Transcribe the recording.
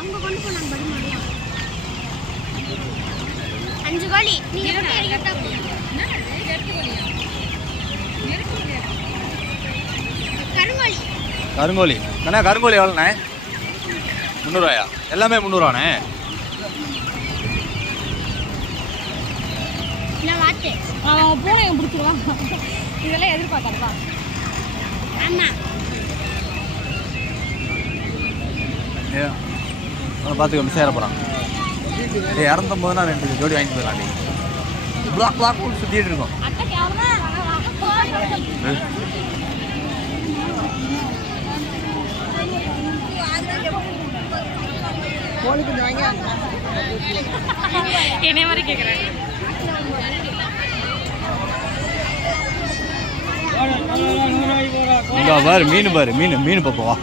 அங்க கொண்டு போனாங்க படி முடியும் 5 கோழி நீங்க எப்படி எடுத்தா கருங்கோழி கருங்கோழி அண்ணா கருங்கோழி எவ்வளோண்ணே 300 ரூபாயா எல்லாமே 300 ரூபாண்ணே நான் வாத்து பூனையை பிடிச்சிருவான் இதெல்லாம் எதிர்பார்க்காதவா ஆமா பார்த்துக்க மிஸ் ஆகிட போகிறான் இறந்தும்போதுனா 2 ஜோடி வாங்கிட்டு போயிடலாம் நீ பிளாக் பிளாக் சுற்றிட்டு இருக்கோம் என்னைய மாதிரி கேட்குறேன் பாரு மீன் பாரு மீன் மீன் பார்ப்போம் வா